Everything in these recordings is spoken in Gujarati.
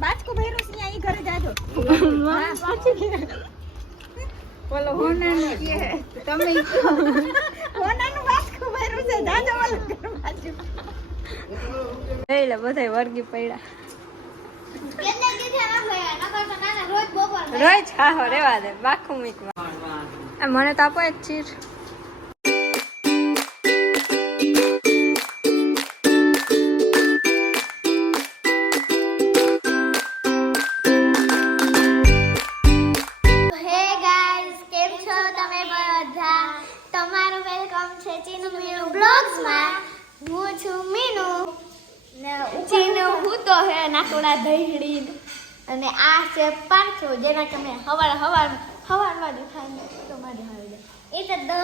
બાજકો ભેરું છે અહીં ઘરે જાજો બોલો હોનાનું કે તમે હોનાનું બાજકો ભેરું છે જાજો બોલો ઘર બાજુ એટલે બધાય વર્ગી પડ્યા કેટલા દીધે ના ભયા નકર તો નાના રોજ બપોર રોજ ખાહો રેવા દે બાખું મીકવા મને તો આપો એક ચીર હે ગાઈસ કેમ છો તમે બધા તમારું વેલકમ છે ચીનુ મીનુ બ્લોગ્સ માં હું છું મીનુ ને ચીનુ હું તો હે નાકોડા દહીડી અને આ છે પાંચો જેના તમે હવારમાં જ ખાઈને તમારે હવે એ તો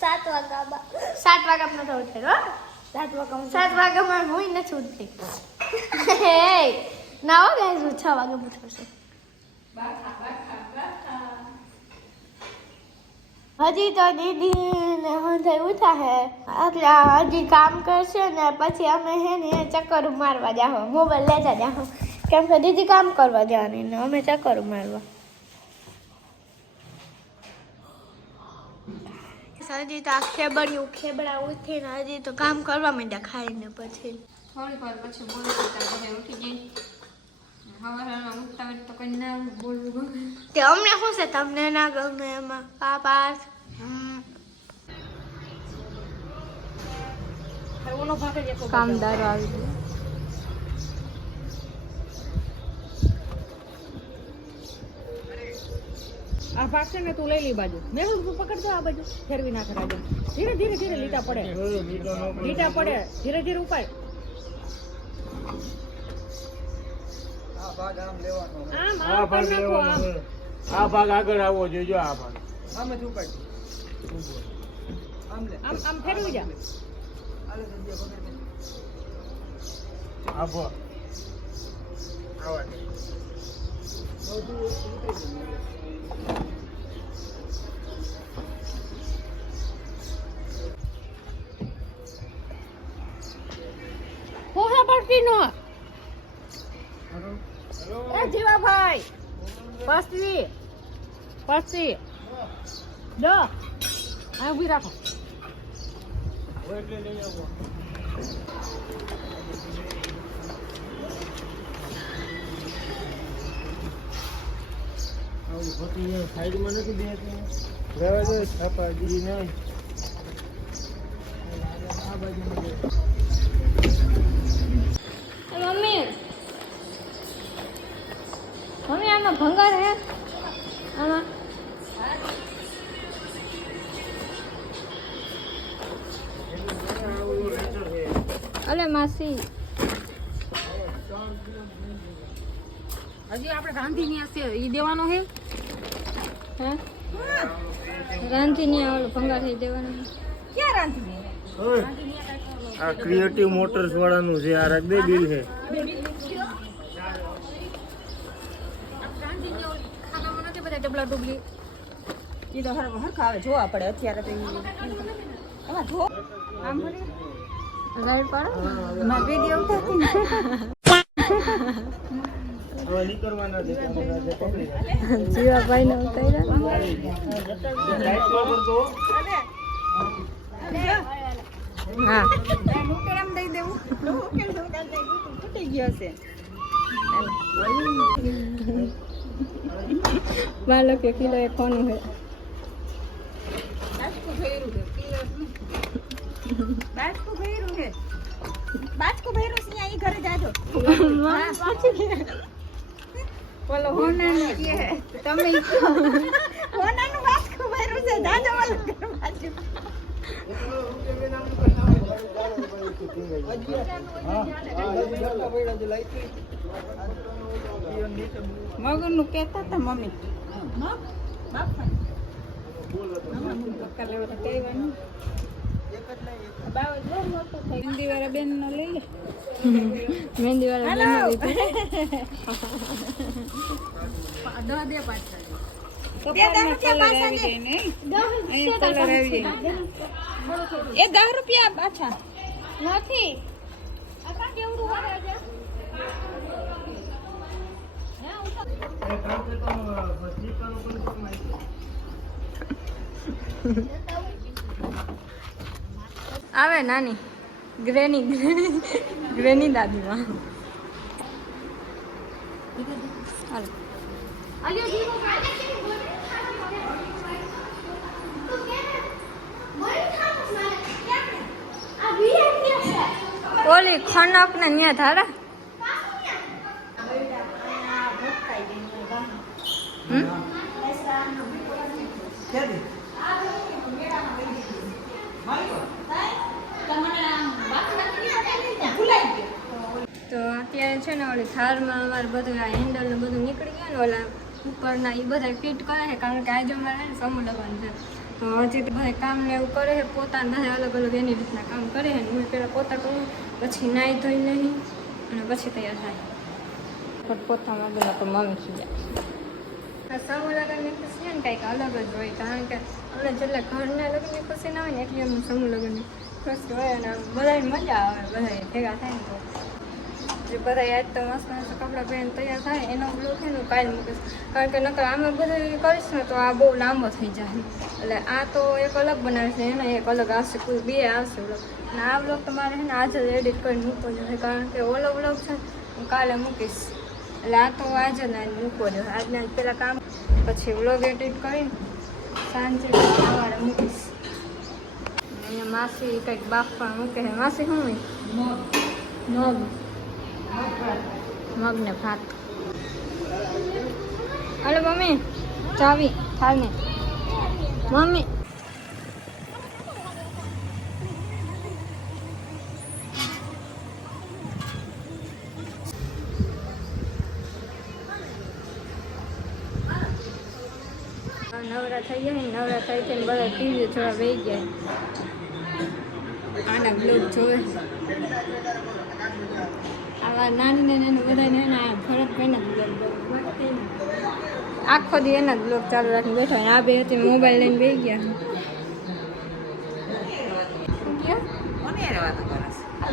7 વાગ્યા નો ઉઠે હો 7 વાગ્યામાં હું નથી ઉઠતી હે ના હો ગાઈસ હું 6 વાગે ઉઠું છું હજી તો દીદી ને હંધાઈ ઉઠા હે એટલે હજી કામ કરશે ને પછી અમે હે ને ચક્કર મારવા જાહો મોબાઈલ લેતા જાહો કેમ કે દીદી કામ કરવા જવાની ને અમે ચક્કર મારવા હજી તો આ ખેબડા ઉઠીને હજી તો કામ કરવા માંડ્યા ખાઈને પછી થોડીક વાર પછી બોલું બધા ઉઠી જઈ હવારમાં ઉઠતા હોય તો કઈ ના બોલવું ગમે તે અમને શું છે તમને ના ગમે એમાં પાપા કામદારો આવી ગયા આ ભાગ છે ને તું લઈ લી બાજુ મેં પકડતો આ બાજુ ફેરવી નાખ રાજા ધીરે ધીરે લીટા પડે ધીરે ઉપાય આ ભાગ આગળ આવવો જોઈએ આ ભાગ આમ ફેરવી જા આવો હોહા પડતી નો એ જીવા ભાઈ પસ્તી દો આ ઉભી રાખો સાઈડમાં નથી દેતું રહેવા દો છાપા દીધી નહીં આ બાજુ મમ્મી આમાં ભંગાર હે આમાં અલે માસી હજી આપણે રાંધી હશે ઈ દેવાનો હે હે રાંધીની ઓલો ભંગાર થઈ દેવાનો ક્યાં રાંધી આ ક્રિએટિવ મોટર્સ વાળાનું છે આ રાખ દે બિલ છે ખાનામાં નથી બધા ડબલા ડુબલી ઈ તો હરખા આવે જોવા પડે અત્યારે તો એમાં જો આમ ભરી રાઈડ પાડો માર વિડિયો ઉતારતી હવે નીકળવાના છે પકડી જીવાભાઈ ને ઉતાર્યા લાઈટ પર તો હા ઉકેલામ દઈ દેવું ઉકેલ તૂટી ગયો છે બાલો કે કિલો એ કોનું હે બાજકો ભેરું છે અહીં ઘરે જાજો બોલો હોનાનું કે તમે હોનાનું બાજકો ભેરું છે જાજો બોલો ઘર બાજુ મગનનું કહેતા હતા મમ્મી મહેંદી વાળા બેન નો લઈ લે મહેંદી વાળા બેન દે પાછળ એ 10 રૂપિયા પાછા નથી કેવું આવે નાની ગ્રેની ગ્રેની ગ્રેની દાદીમાં હાલો અલ્યો દીવો કાલે કેવી બોલી તો કે બોલી ખાસ મારે ક્યાં આ બીએ કે છે ઓલી ખનક ને ન્યા ધારા તો અત્યારે છે ને ઓલી થારમાં અમારે બધું આ હેન્ડલ ને બધું નીકળી ગયું ને ઓલા ઉપરના એ બધા ફિટ કરે છે કારણ કે આજે અમારે છે ને સમૂહ લગન છે તો હજી તો બધા કામ ને એવું કરે છે પોતાને બધા અલગ અલગ એની રીતના કામ કરે છે હું પહેલાં પોતા કરું પછી નાહી ધોઈ નહીં અને પછી તૈયાર થાય પણ પોતામાં બધા પણ મમ્મી ખીજા સમૂહ લગ્નની ખુશી છે ને કંઈક અલગ જ હોય કારણ કે આપણે જેટલા ઘરના લગ્નની ખુશી ના હોય ને એટલી અમને સમૂહ લગ્નની ખુશી હોય અને બધાને મજા આવે બધા ભેગા થાય ને તો જે બધા યાદ તો મસ્ત મસ્ત કપડાં પહેરીને તૈયાર થાય એનો બ્લોગ છે ને કાલ મૂકીશ કારણ કે નકર આમાં બધું કરીશ ને તો આ બહુ લાંબો થઈ જાય એટલે આ તો એક અલગ બનાવે છે એનો એક અલગ આવશે કોઈ બે આવશે બ્લોગ અને આ બ્લોગ તમારે છે ને આજે જ એડિટ કરીને મૂકવો જોઈએ કારણ કે ઓલો બ્લોગ છે હું કાલે મૂકીશ એટલે આ તો આજે ને મૂકવો જોઈએ આજના પહેલાં કામ પછી બ્લોગ એડિટ કરીને સાંજે સવારે મૂકીશ અહીંયા માસી કંઈક બાફવા મૂકે છે માસી શું મગ મગ ને ભાત હલો મમ્મી ચાવી થાળને મમ્મી નવરા થઈ ગયા નવરા થઈ ગયા બધા ટીવી થોડા વહી ગયા આના બ્લોગ જોવે આવા નાની નાની બધાને એના ફરક કઈને બ્લોગ આખો દી એના જ બ્લોગ ચાલુ રાખીને બેઠા આ બે હતી મોબાઈલ લઈને બેસી ગયા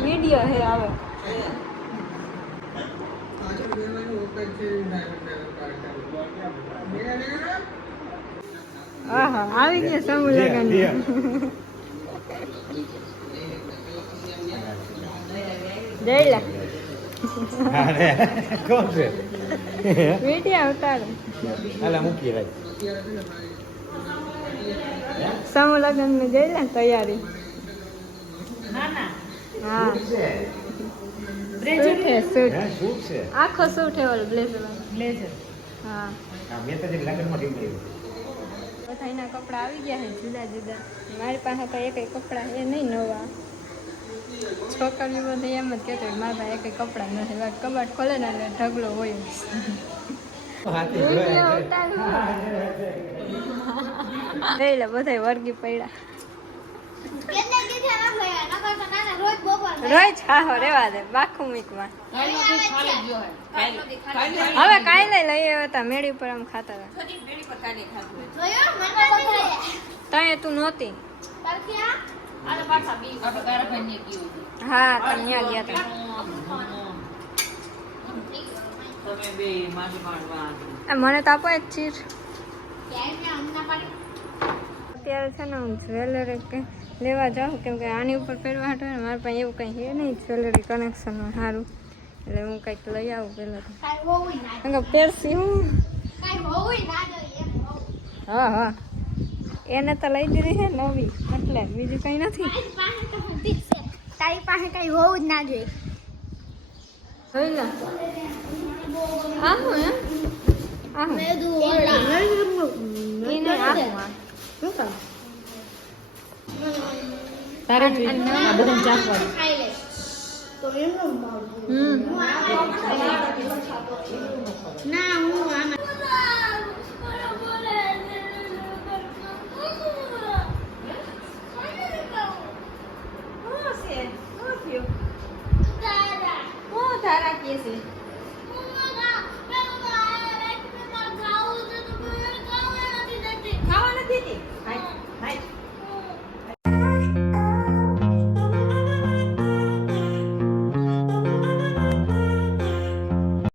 વિડીયો હે આવે આહા આવી ગયા સમૂહ લગન જઈલા કોણ છે વિડીયો ઉતારો હાલા મૂકી રાખ સમૂહ લગન ની જઈલા તૈયારી હા સૂટ હે સૂટ શૂટ છે આખો સૂટ હે ઓલો બ્લેઝર હા મેં તો લગ્નમાં ઠીક કર્યું બધા એના કપડાં આવી ગયા છે જુદા જુદા મારી પાસે તો એક કપડાં એ નહીં નવા છોકરીઓ બધે એમ જ કહેતો મારા પાસે એક કપડાં નથી કબાટ ખોલે ને એટલે ઢગલો હોય એટલે બધા વર્ગી પડ્યા રોજ હા રેવા દે બાખું મીકમાં હવે કાંઈ લઈ લઈએ હતા મેળી ઉપર આમ ખાતા હતા તય તું નહોતી હા તમે ત્યાં ગયા હતા મને તો આપો એક ચીર અત્યારે છે ને હું જ્વેલરી લેવા જાઉં કેમ કે આની ઉપર પહેરવા હાટું ને મારા પાસે એવું કંઈ છે નહીં જ્વેલરી કનેક્શનમાં સારું એટલે હું કંઈક લઈ આવું પહેલાં તો કેમ કે પહેરસી હું હા હા એને તો લઈ દીધી છે નવી એટલે બીજું કંઈ નથી તારી પાસે કઈ હોવું જ ના જોઈએ જોઈ લો આ હું હે આ હું એને આ હું શું કામ તારે આ બધા ચાખવા ના હું આમાં તારા કે છે